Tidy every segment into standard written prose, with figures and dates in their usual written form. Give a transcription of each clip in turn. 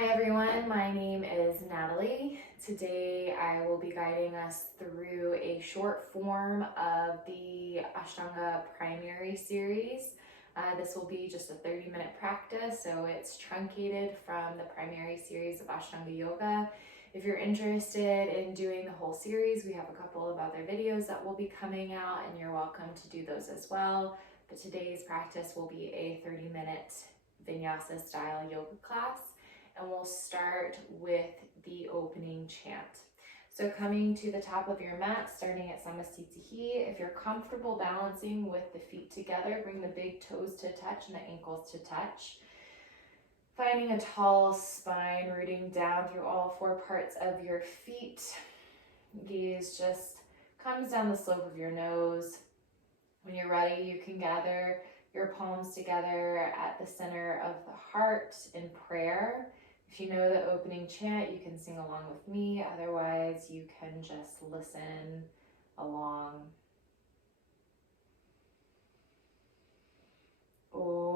Hi everyone, my name is Natalie. Today I will be guiding us through a short form of the Ashtanga primary series. This will be just a 30-minute practice, so it's truncated from the primary series of Ashtanga Yoga. If you're interested in doing the whole series, we have a couple of other videos that will be coming out and you're welcome to do those as well. But today's practice will be a 30-minute vinyasa style yoga class. And we'll start with the opening chant. So coming to the top of your mat, starting at Samastitihi. If you're comfortable balancing with the feet together, bring the big toes to touch and the ankles to touch. Finding a tall spine, rooting down through all four parts of your feet. Gaze just comes down the slope of your nose. When you're ready, you can gather your palms together at the center of the heart in prayer. If you know the opening chant, you can sing along with me. Otherwise, you can just listen along. Om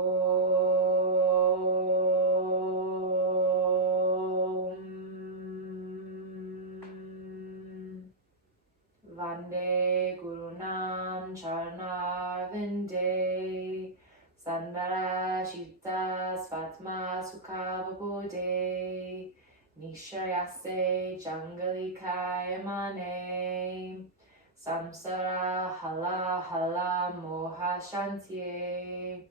Vande Gurunam Charnavinde Sandara Shita Svatma Sukhabode Nishayase Jangalika Emane Samsara Hala Hala Moha Shantye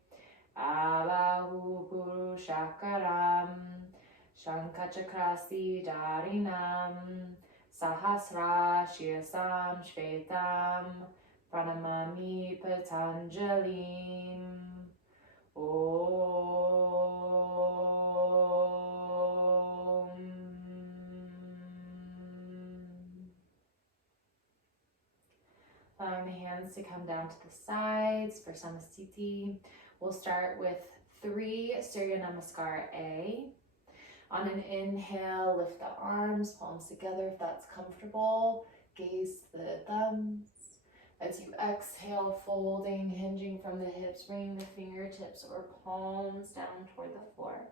Abahu Purushakaram Shankachakrasi Darinam Sahasra Shirsam Shvetam Pranamami Patanjalim Om. Allowing the hands to come down to the sides for Samastiti. We'll start with 3 Surya Namaskar A. On an inhale, lift the arms, palms together if that's comfortable. Gaze the thumbs. As you exhale, folding, hinging from the hips, bringing the fingertips or palms down toward the floor.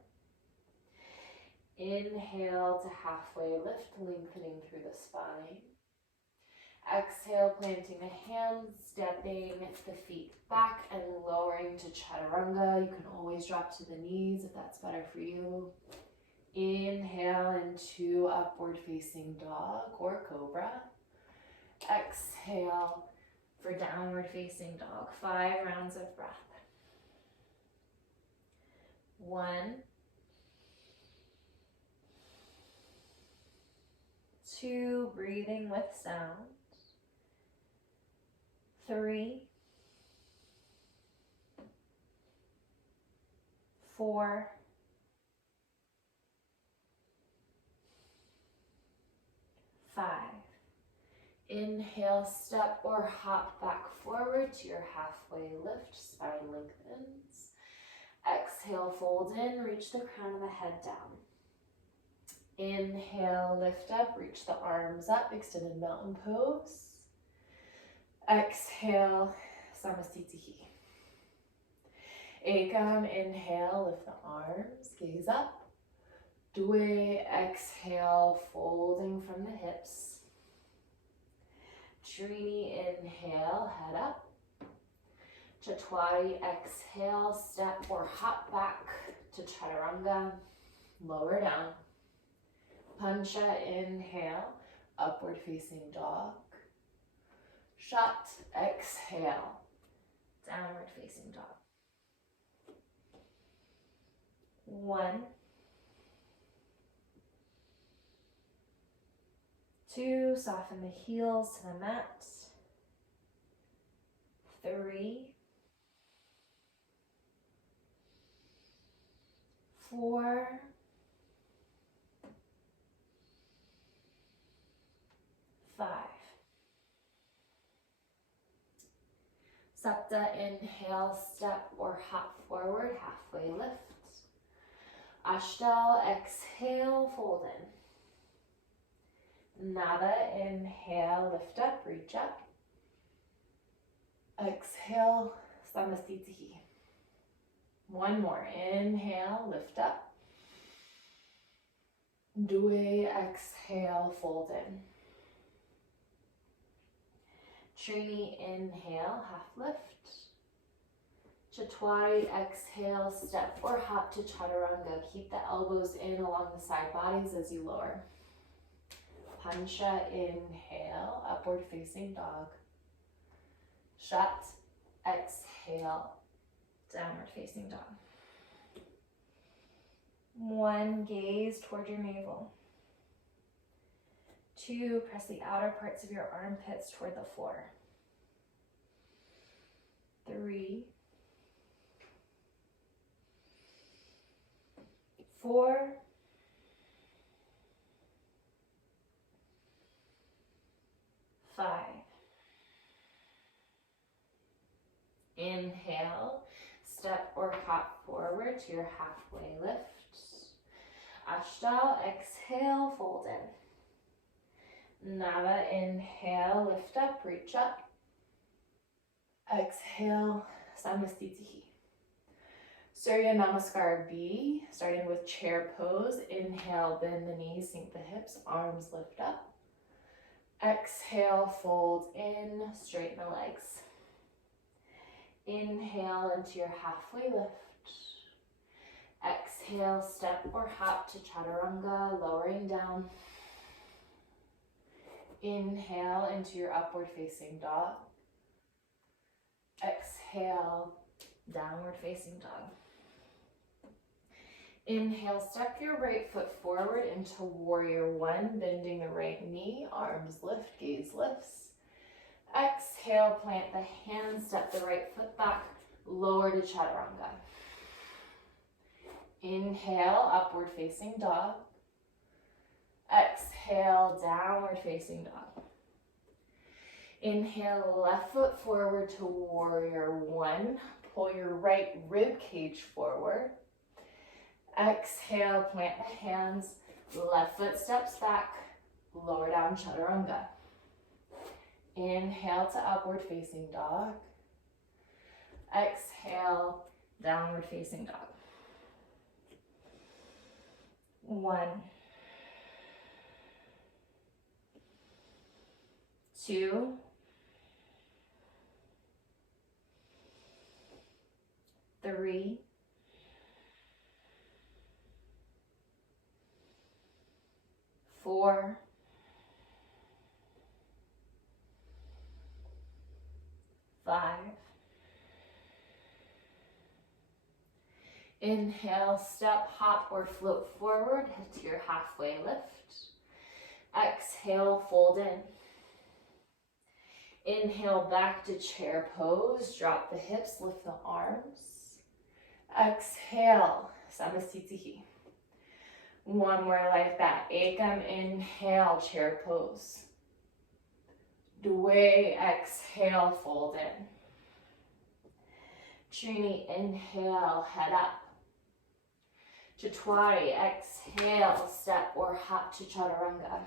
Inhale to halfway lift, lengthening through the spine. Exhale, planting the hands, stepping the feet back and lowering to Chaturanga. You can always drop to the knees if that's better for you. Inhale into upward facing dog or cobra. Exhale for downward facing dog. 5 rounds of breath. 1, 2, breathing with sound. 3, 4, 5. Inhale, step or hop back forward to your halfway lift, spine lengthens. Exhale, fold in, reach the crown of the head down. Inhale, lift up, reach the arms up, extended mountain pose. Exhale, Samastitihi. Ekam, inhale, lift the arms, gaze up. Dwe, exhale, folding from the hips. Trini, inhale, head up. Chatwari, exhale, step or hop back to Chaturanga, lower down. Pancha, inhale, upward facing dog. Shat, exhale, downward facing dog. 1, 2, soften the heels to the mat. 3, 4, 5. Sapta, inhale, step or hop forward, halfway lift. Ashtal, exhale, fold in. Nada, inhale, lift up, reach up. Exhale, Samastitihi. 1 more, inhale, lift up. Due, exhale, fold in. Trini, inhale, half lift. Chatwari, exhale, step or hop to chaturanga. Keep the elbows in along the side bodies as you lower. Pancha, inhale, upward facing dog. Shat, exhale, downward facing dog. One, gaze toward your navel. Two, press the outer parts of your armpits toward the floor. Three, 4, 5. Inhale, step or hop forward to your halfway lift. Ashtanga, exhale, fold in. Nava, inhale, lift up, reach up. Exhale, Samastitihi. Surya Namaskar B, starting with chair pose. Inhale, bend the knees, sink the hips, arms lift up. Exhale, fold in, straighten the legs. Inhale into your halfway lift. Exhale, step or hop to chaturanga, lowering down. Inhale into your upward facing dog. Exhale, downward facing dog. Inhale, step your right foot forward into warrior one, bending the right knee, arms lift, gaze lifts. Exhale, plant the hands, step the right foot back, lower to chaturanga. Inhale, upward facing dog. Exhale, downward facing dog. Inhale, left foot forward to warrior one. Pull your right rib cage forward. Exhale, plant the hands, left foot steps back, lower down chaturanga. Inhale to upward facing dog. Exhale, downward facing dog. 1, 2, 3, 4, 5. Inhale, step, hop, or float forward to your halfway lift. Exhale, fold in. Inhale, back to chair pose. Drop the hips, lift the arms. Exhale, Samastitihi. One more like that. Ekam, inhale, chair pose. Due, exhale, fold in. Trini, inhale, head up. Chatwari, exhale, step or hop to chaturanga.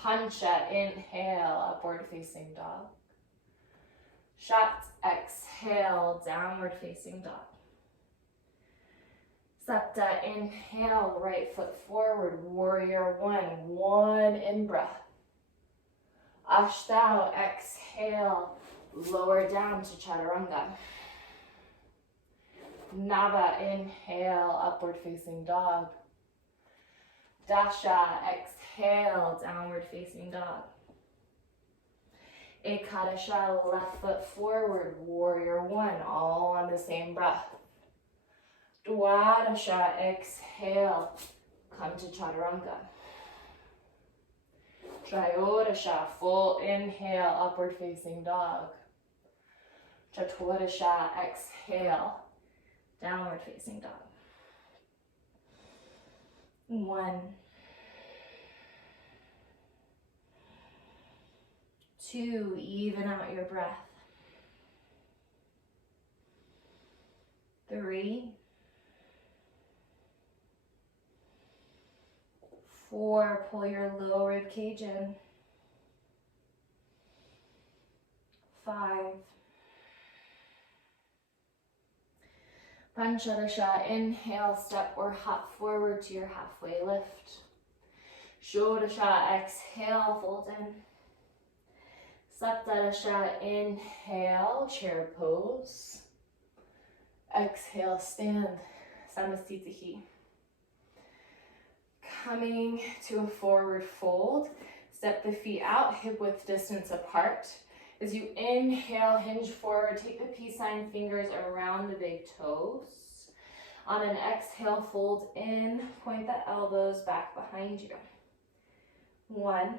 Pancha, inhale, upward facing dog. Shat, exhale, downward facing dog. Sapta, inhale, right foot forward, warrior one in breath. Ashtanga, exhale, lower down to chaturanga. Nava, inhale, upward facing dog. Dasha, exhale, downward facing dog. Ekadasha, left foot forward, warrior one, all on the same breath. Dwadasha, exhale, come to chaturanga. Trayodasha, full inhale, upward facing dog. Chaturdasha, exhale, downward facing dog. 1, 2, even out your breath. 3, 4, pull your low rib cage in. 5, Pancharasha, inhale, step or hop forward to your halfway lift. Shodasha, exhale, fold in. Saptarasha, inhale, chair pose. Exhale, stand, Samastitihi. Coming to a forward fold, step the feet out, hip width distance apart. As you inhale, hinge forward, take the peace sign fingers around the big toes. On an exhale, fold in, point the elbows back behind you. 1,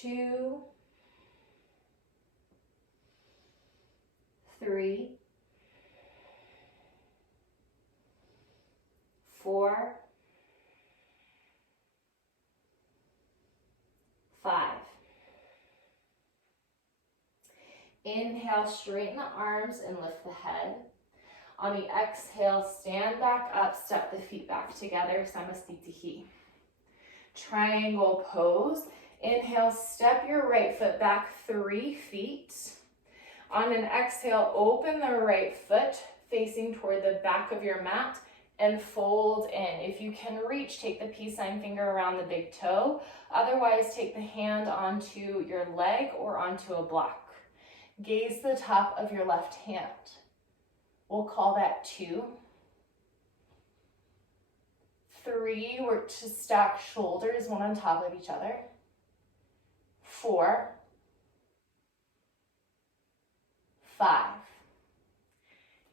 2, 3, 4, 5. Inhale, straighten the arms and lift the head. On the exhale, stand back up, step the feet back together, Samastitihi. Triangle pose. Inhale, step your right foot back 3 feet. On an exhale, open the right foot facing toward the back of your mat and fold in. If you can reach, take the peace sign finger around the big toe. Otherwise, take the hand onto your leg or onto a block. Gaze the top of your left hand. We'll call that 2. 3, work to stack shoulders one on top of each other. 4, 5.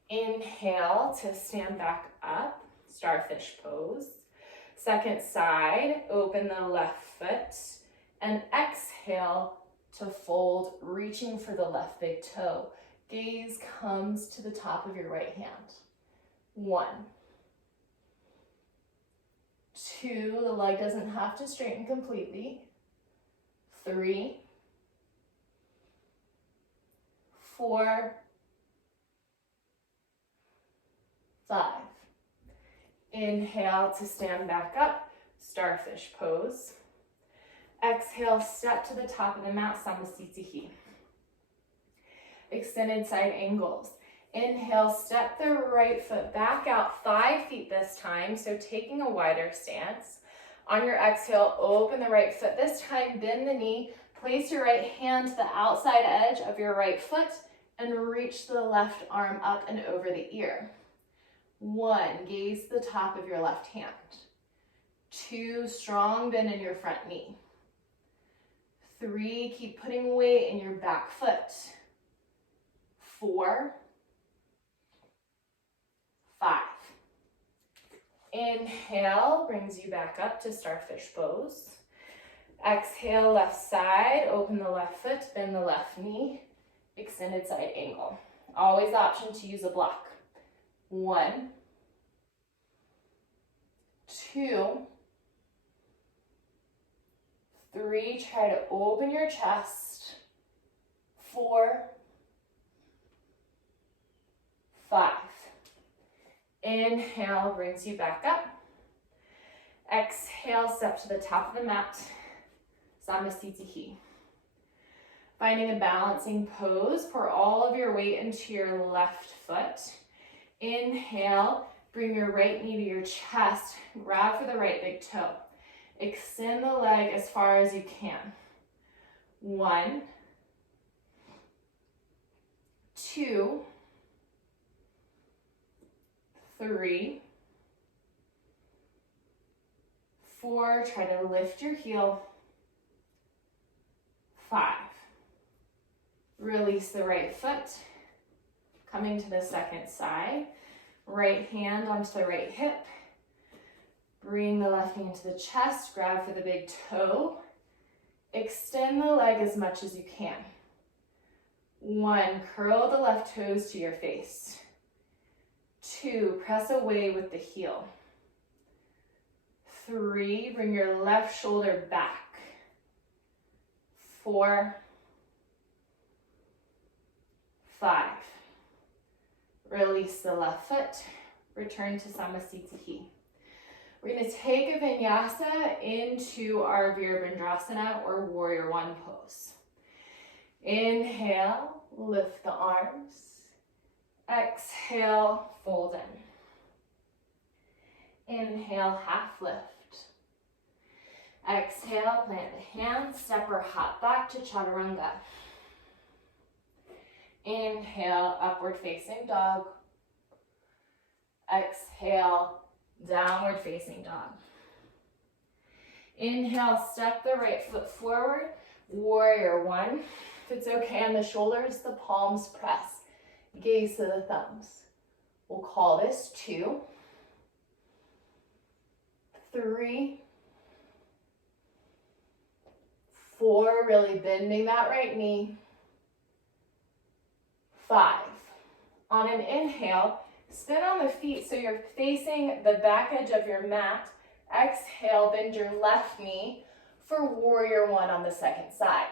Inhale to stand back up, starfish pose. Second side, open the left foot, and exhale to fold, reaching for the left big toe. Gaze comes to the top of your right hand. 1, 2, the leg doesn't have to straighten completely. 3, 4, 5. Inhale to stand back up, starfish pose. Exhale, step to the top of the mat, Samastitihi. Extended side angles. Inhale, step the right foot back out 5 feet this time, so taking a wider stance. On your exhale, open the right foot. This time, bend the knee, place your right hand to the outside edge of your right foot, and reach the left arm up and over the ear. 1, gaze the top of your left hand. 2, strong bend in your front knee. 3, keep putting weight in your back foot. 4, 5. Inhale, brings you back up to starfish pose. Exhale, left side, open the left foot, bend the left knee, extended side angle. Always option to use a block. 1, 2, 3, try to open your chest. 4, 5. Inhale, brings you back up. Exhale, step to the top of the mat, Samastitihi. Finding a balancing pose, pour all of your weight into your left foot. Inhale, bring your right knee to your chest, grab for the right big toe. Extend the leg as far as you can. 1, 2, 3, 4, try to lift your heel. 5. Release the right foot. Coming to the second side. Right hand onto the right hip. Bring the left knee into the chest. Grab for the big toe. Extend the leg as much as you can. 1, curl the left toes to your face. 2, press away with the heel. 3, bring your left shoulder back. 4, 5. Release the left foot. Return to Samastitihi. We're going to take a vinyasa into our Virabhadrasana or Warrior One pose. Inhale, Lift the arms. Exhale, fold in. Inhale, half lift. Exhale, plant the hands, step or hop back to chaturanga. Inhale, upward facing dog. Exhale, downward facing dog. Inhale, step the right foot forward, warrior one. If it's okay on the shoulders, the palms press. Gaze to the thumbs. We'll call this 2, 3, 4, really bending that right knee. 5. On an inhale, spin on the feet so you're facing the back edge of your mat. Exhale, bend your left knee for warrior one on the second side.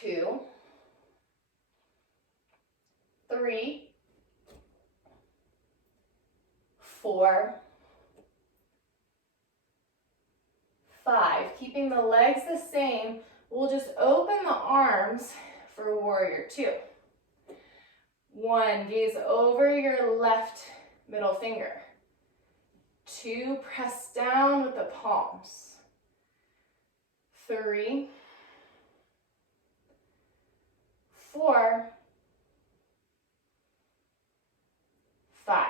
2, 3, 4, 5. Keeping the legs the same, we'll just open the arms for warrior two. 1, gaze over your left middle finger. 2, press down with the palms. 3, 4, 5.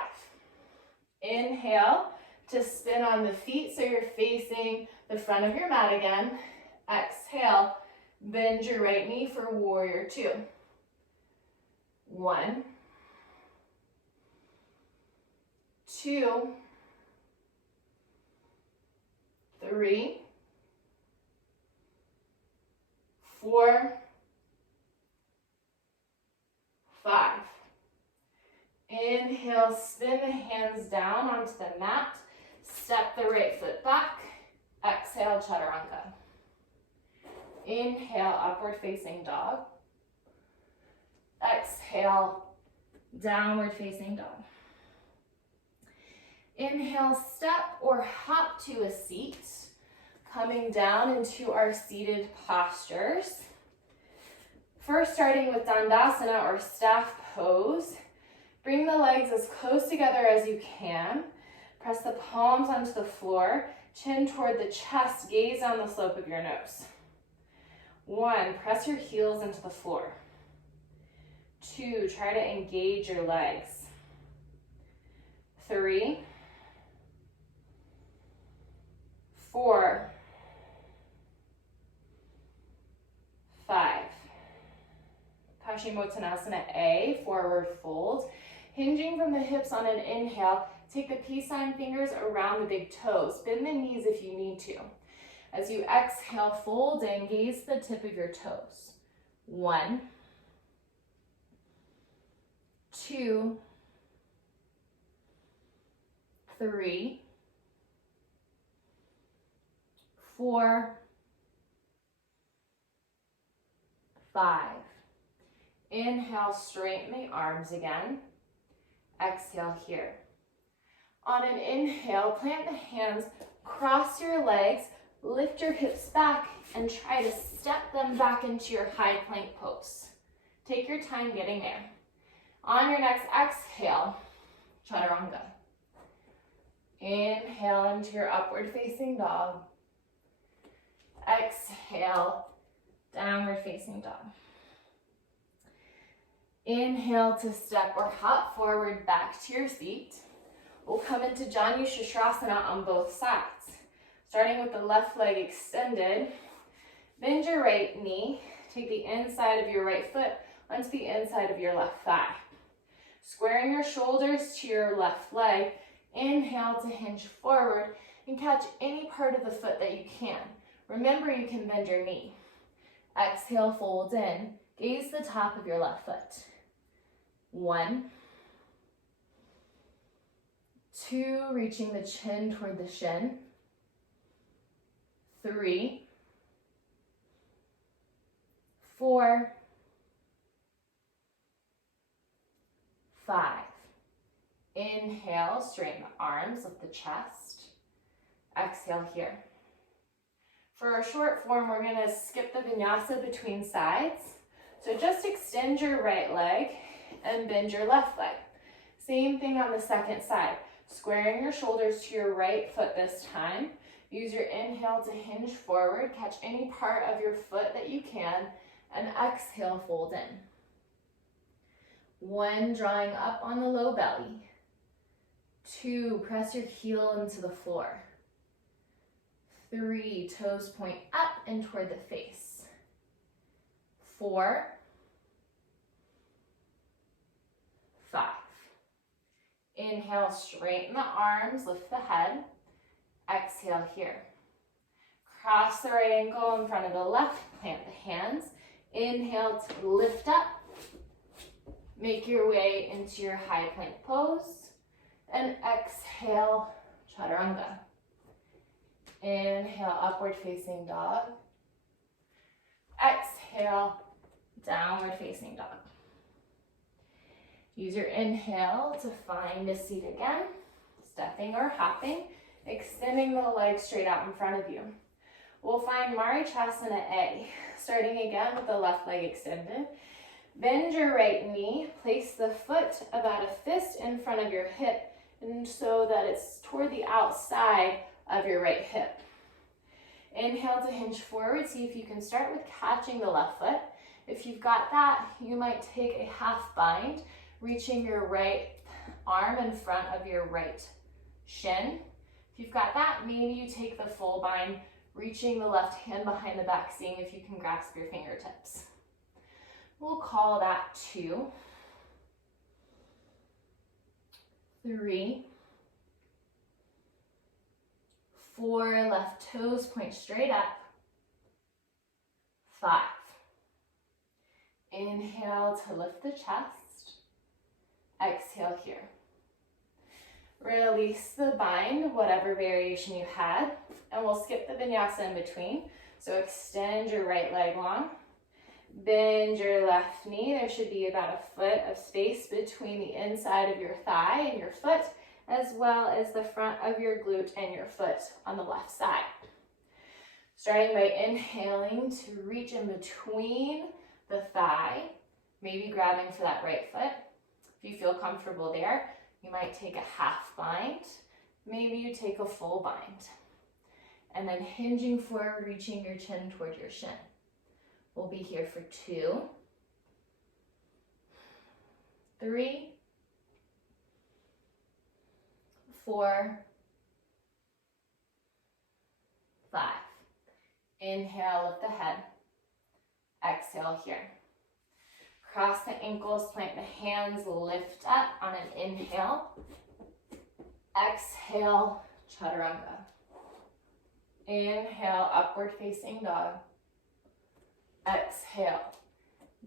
Inhale to spin on the feet so you're facing the front of your mat again. Exhale, bend your right knee for warrior two. 1, 2, 3, 4, 5. Inhale, spin the hands down onto the mat. Step the right foot back. Exhale, chaturanga. Inhale, upward facing dog. Exhale, downward facing dog. Inhale, step or hop to a seat. Coming down into our seated postures. First, starting with Dandasana or staff pose. Bring the legs as close together as you can. Press the palms onto the floor, chin toward the chest, gaze down the slope of your nose. 1, press your heels into the floor. 2, try to engage your legs. 3, 4, 5. Paschimottanasana A, forward fold. Hinging from the hips on an inhale, take the peace sign fingers around the big toes. Bend the knees if you need to. As you exhale, fold in, gaze the tip of your toes. 1, 2, 3, 4, 5. Inhale, straighten the arms again. Exhale here. On an inhale, plant the hands, cross your legs, lift your hips back, and try to step them back into your high plank pose. Take your time getting there. On your next exhale, chaturanga. Inhale into your upward facing dog. Exhale, downward facing dog. Inhale to step or hop forward back to your seat. We'll come into Janu Shashrasana on both sides. Starting with the left leg extended, bend your right knee, take the inside of your right foot onto the inside of your left thigh. Squaring your shoulders to your left leg, inhale to hinge forward and catch any part of the foot that you can. Remember, you can bend your knee. Exhale, fold in, gaze the top of your left foot. 1, 2, reaching the chin toward the shin. 3, 4, 5. Inhale, straighten the arms, lift the chest. Exhale here. For our short form, we're going to skip the vinyasa between sides. So just extend your right leg and bend your left leg. Same thing on the second side. Squaring your shoulders to your right foot this time. Use your inhale to hinge forward. Catch any part of your foot that you can. And exhale, fold in. 1, drawing up on the low belly. 2, press your heel into the floor. 3, toes point up and toward the face. 4, 5. Inhale, straighten the arms, lift the head. Exhale here. Cross the right ankle in front of the left, plant the hands. Inhale to lift up. Make your way into your high plank pose. And exhale, chaturanga. Inhale, upward facing dog. Exhale, downward facing dog. Use your inhale to find a seat again, stepping or hopping, extending the legs straight out in front of you. We'll find Marichyasana A, starting again with the left leg extended. Bend your right knee, place the foot about a fist in front of your hip, and so that it's toward the outside of your right hip. Inhale to hinge forward. See if you can start with catching the left foot. If you've got that, you might take a half bind, reaching your right arm in front of your right shin. If you've got that, maybe you take the full bind, reaching the left hand behind the back, seeing if you can grasp your fingertips. We'll call that 2, 3, 4, left toes point straight up. 5. Inhale to lift the chest. Exhale here. Release the bind, whatever variation you had, and we'll skip the vinyasa in between. So extend your right leg long. Bend your left knee. There should be about a foot of space between the inside of your thigh and your foot, as well as the front of your glute and your foot on the left side. Starting by inhaling to reach in between the thigh, maybe grabbing for that right foot. If you feel comfortable there, you might take a half bind. Maybe you take a full bind. And then hinging forward, reaching your chin toward your shin. We'll be here for 2, 3, 4, 5. Inhale, lift the head. Exhale here. Cross the ankles, plant the hands, lift up on an inhale. Exhale, chaturanga. Inhale, upward facing dog. Exhale,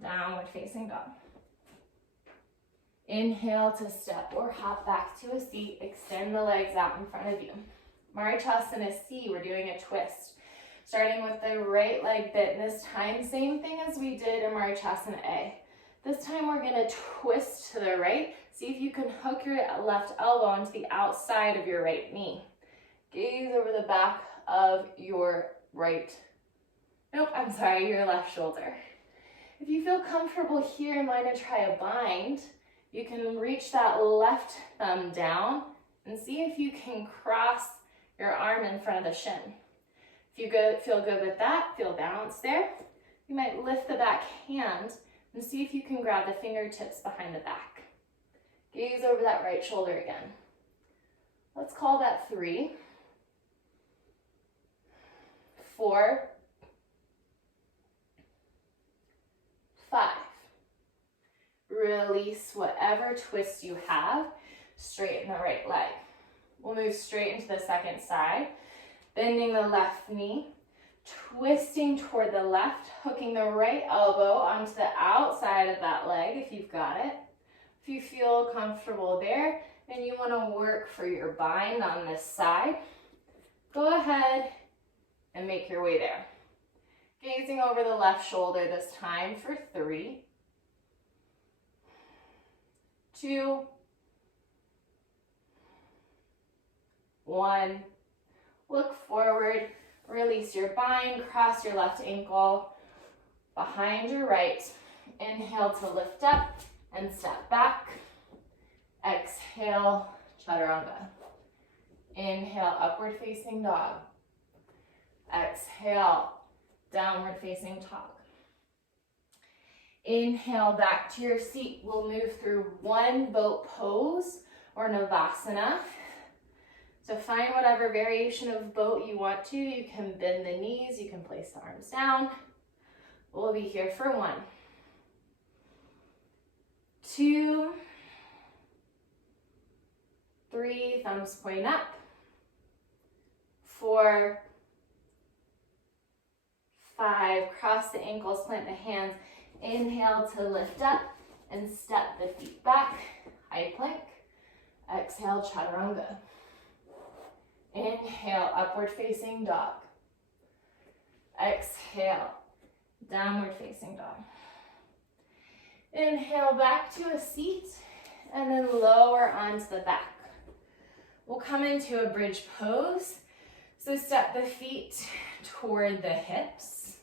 downward facing dog. Inhale to step or hop back to a seat. Extend the legs out in front of you. Marichyasana C, we're doing a twist. Starting with the right leg bent this time, same thing as we did in Marichyasana A. This time we're gonna twist to the right. See if you can hook your left elbow onto the outside of your right knee. Gaze over the back of your your left shoulder. If you feel comfortable here and want to try a bind, you can reach that left thumb down and see if you can cross your arm in front of the shin. If you feel good with that, feel balanced there, you might lift the back hand and see if you can grab the fingertips behind the back. Gaze over that right shoulder again. Let's call that 3, 4, 5. Release whatever twist you have. Straighten the right leg. We'll move straight into the second side. Bending the left knee. Twisting toward the left. Hooking the right elbow onto the outside of that leg if you've got it. If you feel comfortable there and you want to work for your bind on this side, go ahead and make your way there. Gazing over the left shoulder this time for 3, 2, 1. Look forward, release your bind, cross your left ankle behind your right, Inhale to lift up and step back. Exhale, chaturanga. Inhale, upward facing dog. Exhale, downward facing dog. Inhale back to your seat. We'll move through one boat pose or navasana. So find whatever variation of boat you want to. You can bend the knees, you can place the arms down. We'll be here for 1, 2, 3, thumbs point up. 4, 5, cross the ankles, plant the hands. Inhale to lift up and step the feet back, high plank. Exhale, chaturanga. Inhale, upward facing dog. Exhale, downward facing dog. Inhale back to a seat and then lower onto the back. We'll come into a bridge pose. So step the feet toward the hips.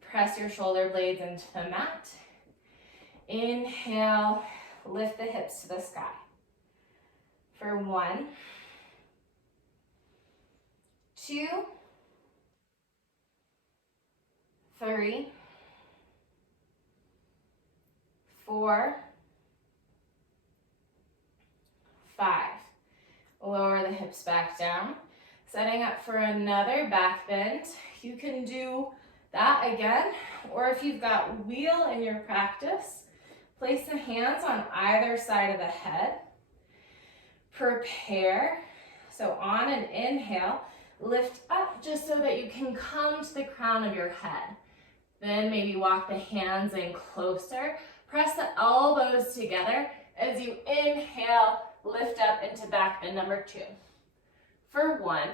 Press your shoulder blades into the mat. Inhale, lift the hips to the sky. For 1, 2, 3, 4, 5. Lower the hips back down. Setting up for another back bend. You can do that again, or if you've got wheel in your practice, place the hands on either side of the head. Prepare. So on an inhale, lift up just so that you can come to the crown of your head. Then maybe walk the hands in closer. Press the elbows together as you inhale, lift up into back bend number 2. For 1,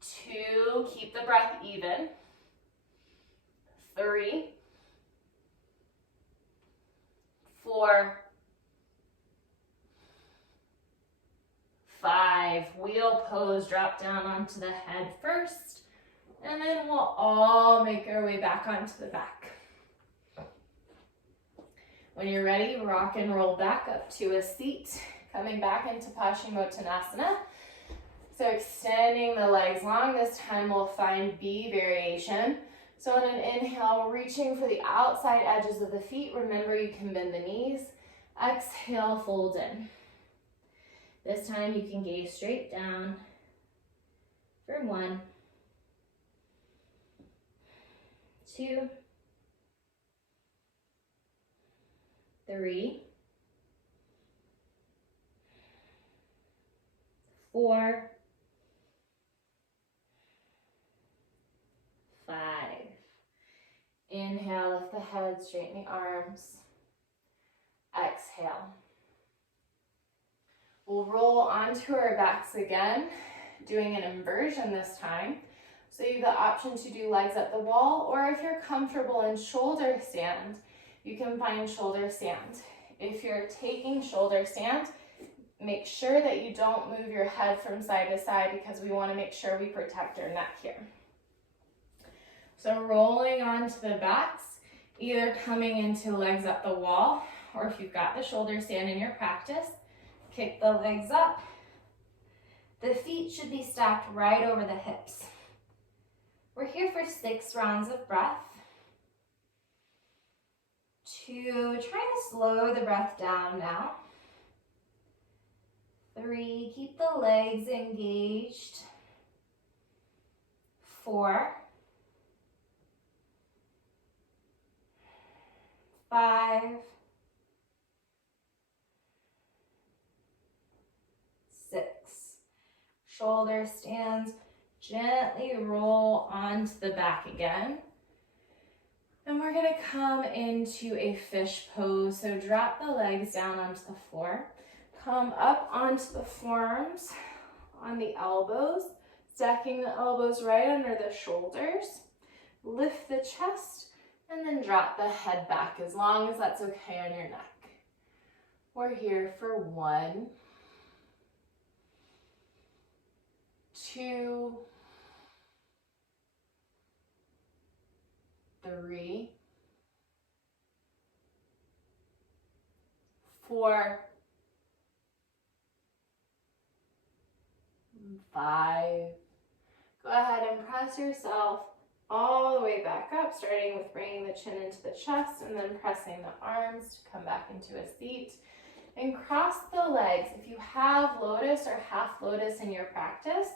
2, keep the breath even. 3, 4, 5. Wheel pose, drop down onto the head first, and then we'll all make our way back onto the back. When you're ready, rock and roll back up to a seat, coming back into Paschimottanasana. So extending the legs long. This time we'll find B variation. So on an inhale, reaching for the outside edges of the feet. Remember, you can bend the knees. Exhale, fold in. This time you can gaze straight down for 1, 2, 3, 4, 5. Inhale, lift the head, straighten the arms. Exhale. We'll roll onto our backs again, doing an inversion this time. So you have the option to do legs at the wall, or if you're comfortable in shoulder stand, you can find shoulder stand. If you're taking shoulder stand, make sure that you don't move your head from side to side because we want to make sure we protect our neck here. So rolling onto the backs, either coming into legs up the wall, or if you've got the shoulder stand in your practice, kick the legs up. The feet should be stacked right over the hips. We're here for 6 rounds of breath. 2, trying to slow the breath down now. 3, keep the legs engaged. 4, 5, 6. Shoulder stands, gently roll onto the back again. And we're gonna come into a fish pose. So drop the legs down onto the floor. Come up onto the forearms on the elbows, stacking the elbows right under the shoulders. Lift the chest and then drop the head back as long as that's okay on your neck. We're here for 1, 2, 3, 4, 5. Go ahead and press yourself all the way back up, starting with bringing the chin into the chest and then pressing the arms to come back into a seat. And cross the legs. If you have lotus or half lotus in your practice,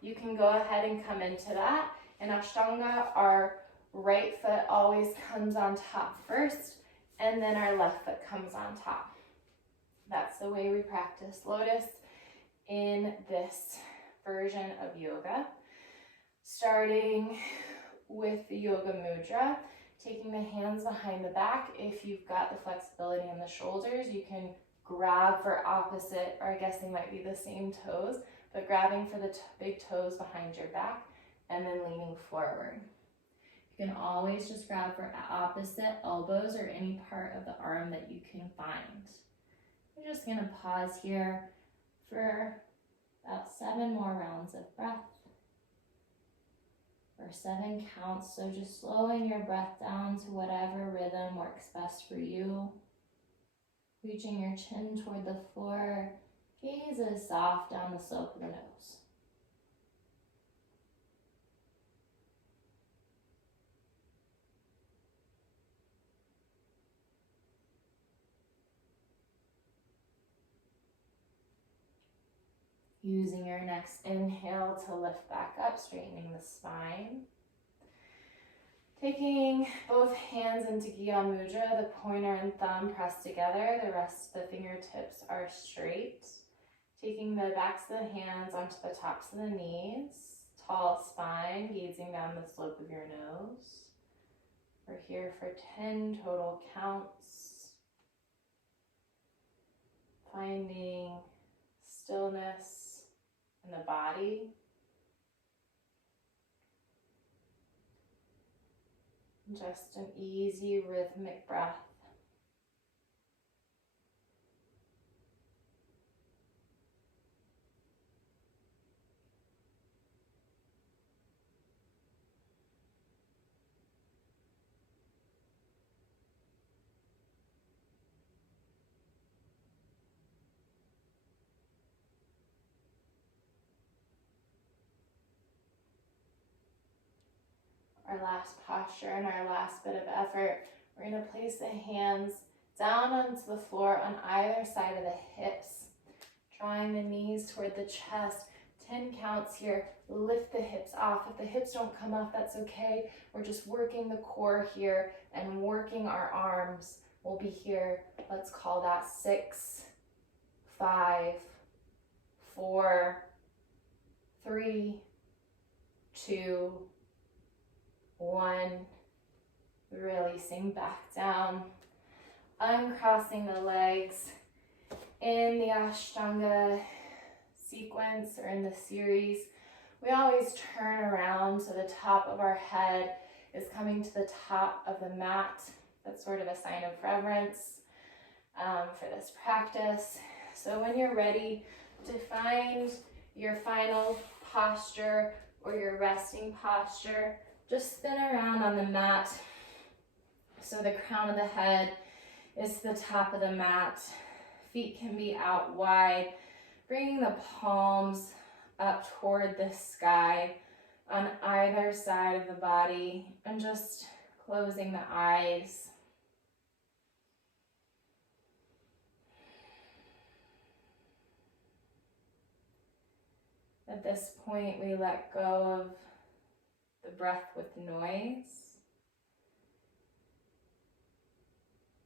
you can go ahead and come into that. In Ashtanga, our right foot always comes on top first, and then our left foot comes on top. That's the way we practice lotus in this version of yoga. Starting with the yoga mudra, taking the hands behind the back. If you've got the flexibility in the shoulders, you can grab for opposite, or I guess they might be the same toes, but grabbing for the big toes behind your back and then leaning forward. You can always just grab for opposite elbows or any part of the arm that you can find. We're just going to pause here for about 7 more rounds of breath, or 7 counts. So just slowing your breath down to whatever rhythm works best for you. Reaching your chin toward the floor, gaze is soft down the slope of the nose. Using your next inhale to lift back up, straightening the spine. Taking both hands into Gyan Mudra, the pointer and thumb pressed together, the rest of the fingertips are straight. Taking the backs of the hands onto the tops of the knees, tall spine, gazing down the slope of your nose. We're here for 10 total counts. Finding stillness in the body. Just an easy rhythmic breath. Our last posture and our last bit of effort, we're going to place the hands down onto the floor on either side of the hips, drawing the knees toward the chest. 10 counts here. Lift the hips off. If the hips don't come off, that's okay. We're just working the core here and working our arms. We'll be here, let's call that 6, 5, 4, 3, 2, 1. Releasing back down. Uncrossing the legs. In the Ashtanga sequence or in the series, we always turn around so the top of our head is coming to the top of the mat. That's sort of a sign of reverence for this practice. So when you're ready to find your final posture or your resting posture, just spin around on the mat so the crown of the head is the top of the mat. Feet can be out wide, bringing the palms up toward the sky on either side of the body, and just closing the eyes. At this point, we let go of the breath with noise.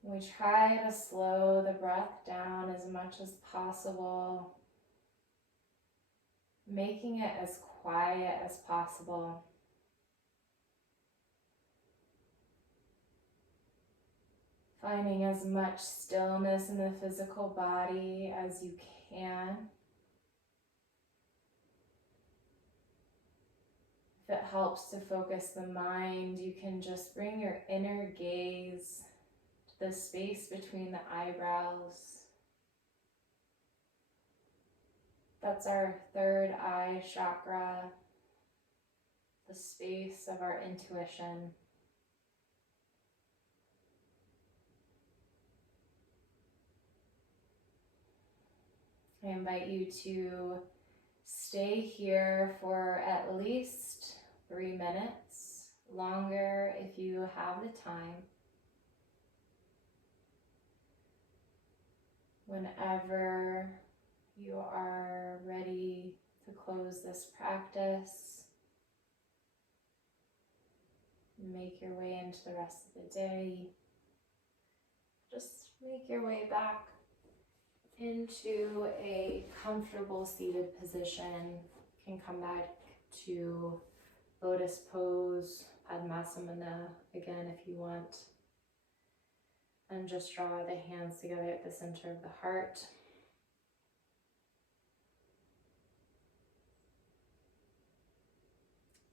We try to slow the breath down as much as possible, making it as quiet as possible. Finding as much stillness in the physical body as you can. If it helps to focus the mind, you can just bring your inner gaze to the space between the eyebrows. That's our third eye chakra, the space of our intuition. I invite you to stay here for at least 3 minutes, longer if you have the time. Whenever you are ready to close this practice, make your way into the rest of the day. Just make your way back into a comfortable seated position. You can come back to lotus pose, Padmasana again if you want. And just draw the hands together at the center of the heart.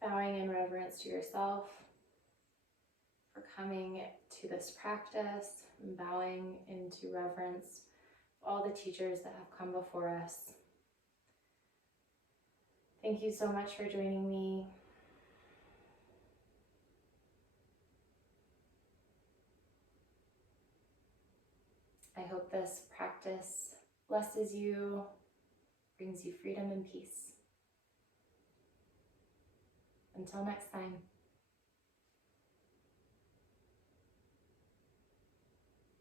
Bowing in reverence to yourself for coming to this practice, and bowing into reverence for all the teachers that have come before us. Thank you so much for joining me. I hope this practice blesses you, brings you freedom and peace. Until next time.